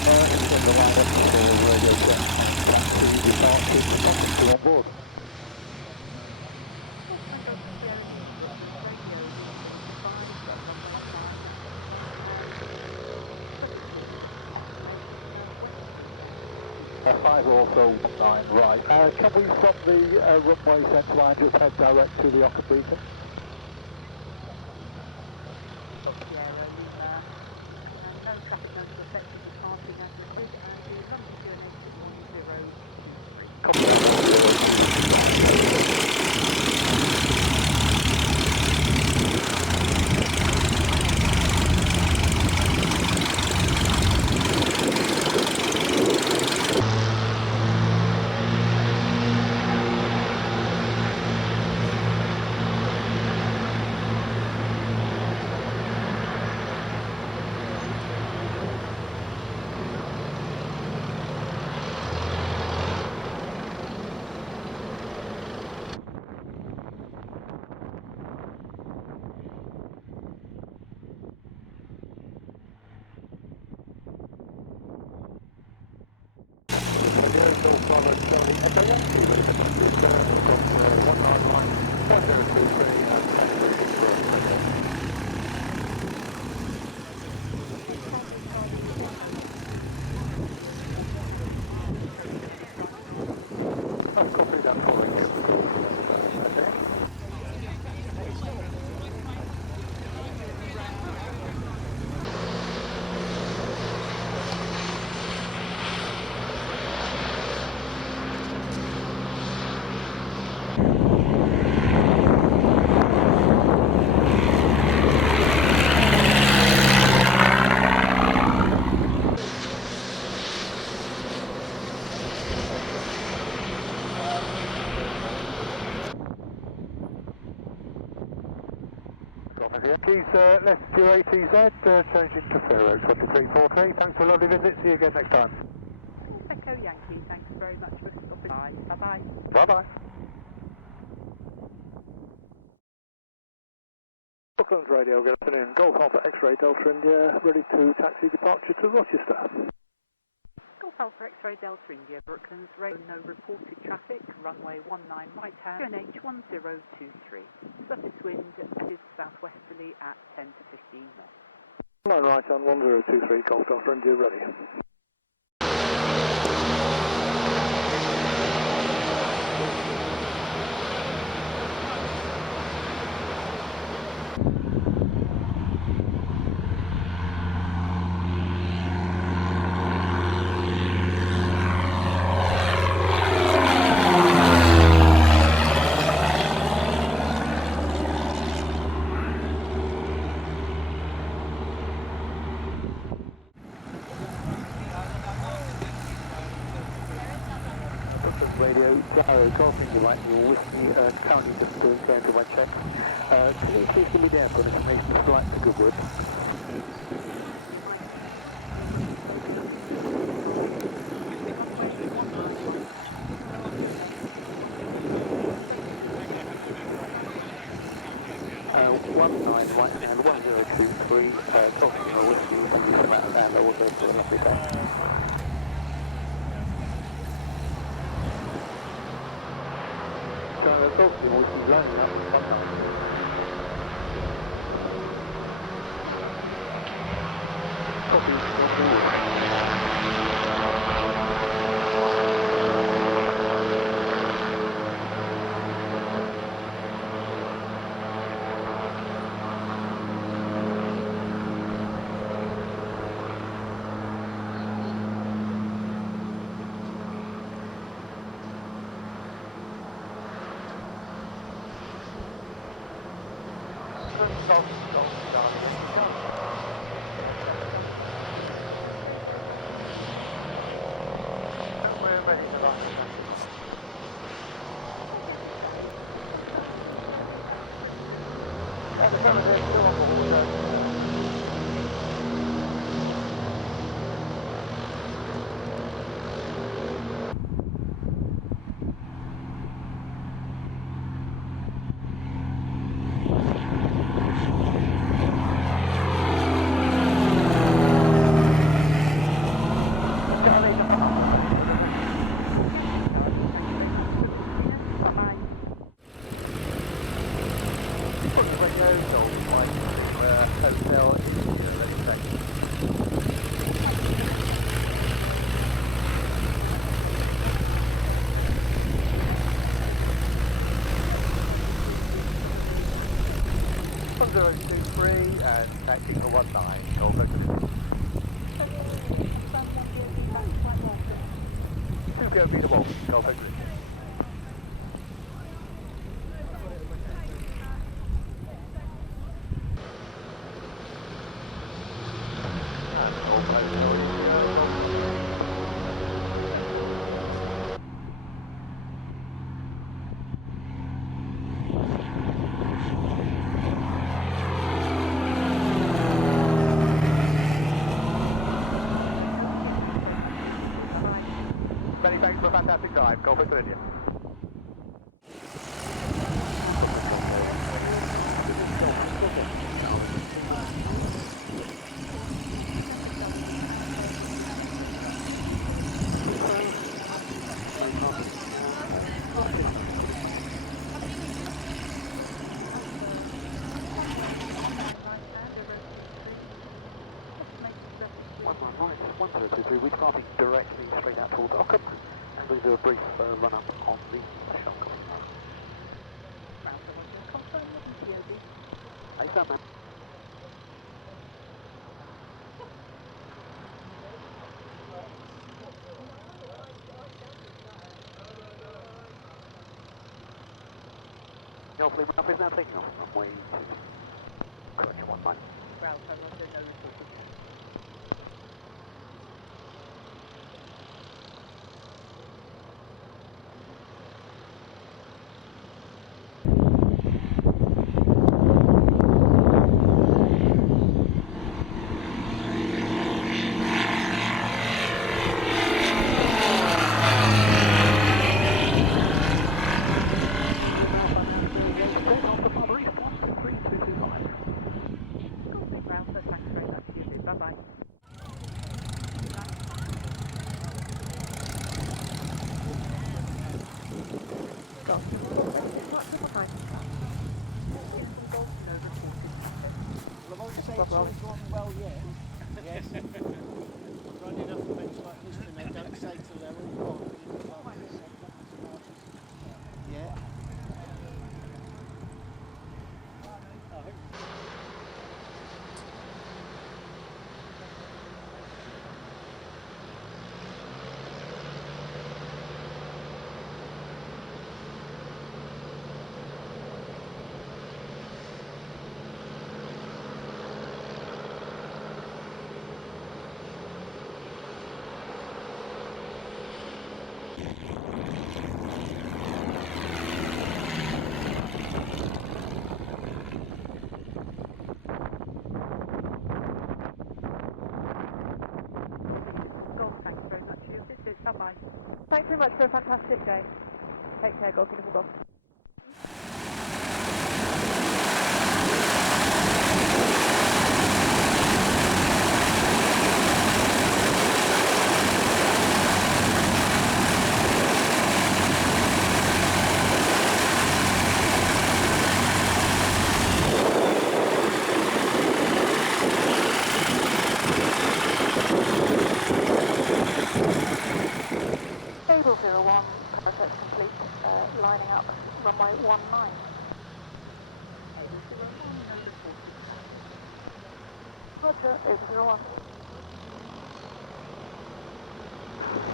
From the line up for radio check. Taxi departure to Coventry on board. Five also 19, right. Can we from the runway centre line just head direct to the Occabrita? Yankees, let's do ATZ, changing to Fair Oaks 2343. Thanks for a lovely visit. See you again next time. Echo Yankee, thanks very much for stopping by. Bye-bye. Bye-bye. Brooklands Radio, good afternoon. Golf Alpha X-Ray Delta India, ready to taxi departure to Rochester. Golf Alpha X-Ray Delta India, Brooklands Radio, no reported traffic, runway 19 right hand, QNH 1023. Surface wind is southwesterly at 10 to 15 knots. 9 right hand 1023, Golf Delta India, ready. Radio, Bravo, Golf India Mike, Whiskey, currently just going to my check. Can you please give me the airport information of flight to Goodwood? One nine right hand 1023, Golf India Whiskey, and also for an officer. Tokyo will be landing up sometime. 1023 and taxi for 19, Golf Echo. 2 POV to Wolf, Golf Echo. Many thanks for a fantastic dive. Golf Echo India. We're starting directly straight out towards Ockham, and we'll do a brief run up on the shot coming now. Confirm the ETOD. Hey, Sam, man. Hopefully, Ralph is now taking off runway 2. Correction 19. Ralph, I'm under no reported. Bye-bye. Well, yeah. Yes. Running enough events like this to know, don't say till they're all gone. Yeah. Bye-bye. Thanks very much for a fantastic day. Take care, Golf Uniform Golf. Table 01, camera search complete, lining up runway 19. Roger, Table 01.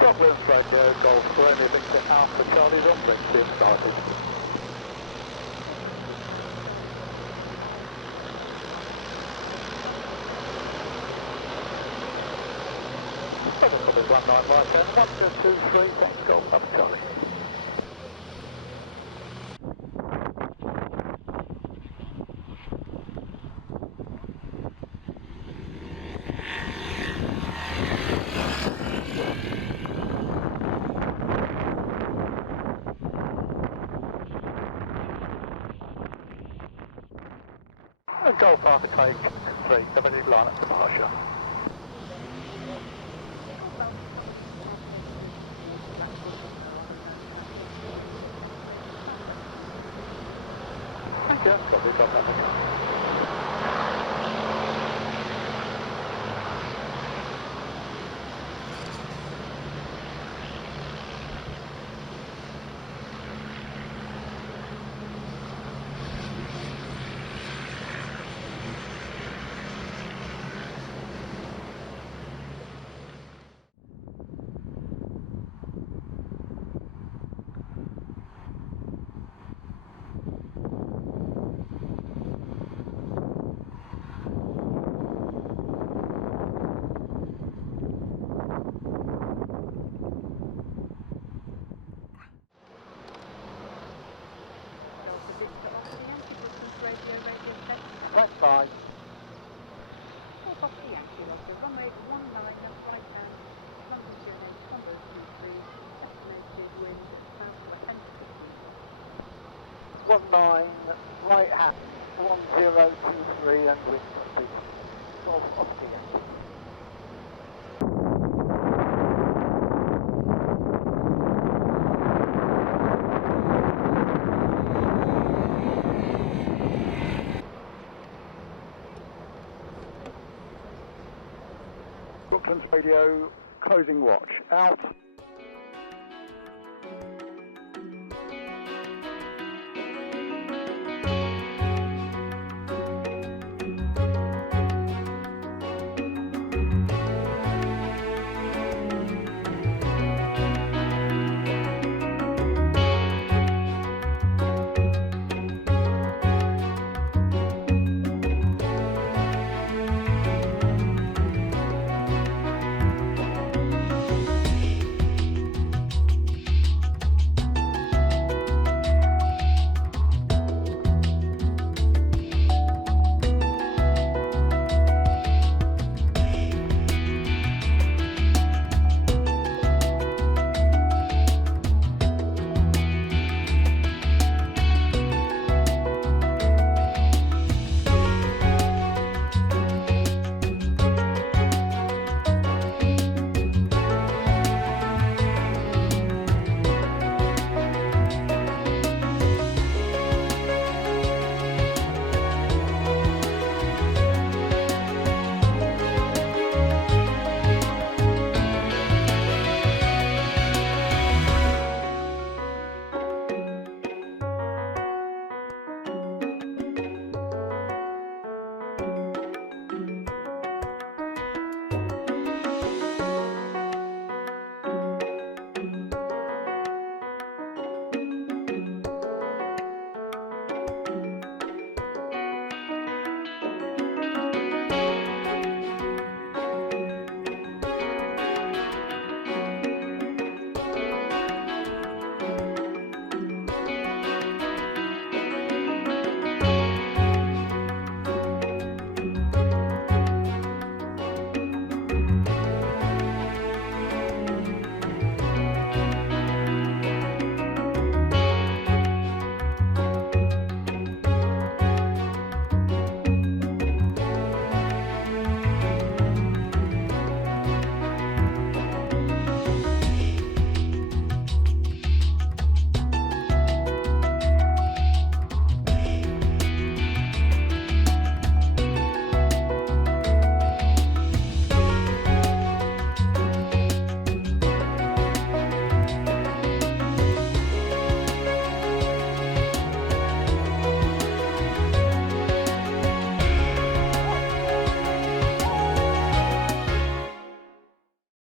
Dublin strike Golf Romeo Victor Alpha Charlie's on bridge being started. Dublin 19 right turn, 1, 2, 3, thanks Golf Alpha Charlie. Golf Alpha take 3, 70 line up departure. Thank you, got the Golf Alpha. 19 right hand 1023 and wind speed 12 off the end. Brooklands Radio, closing watch, out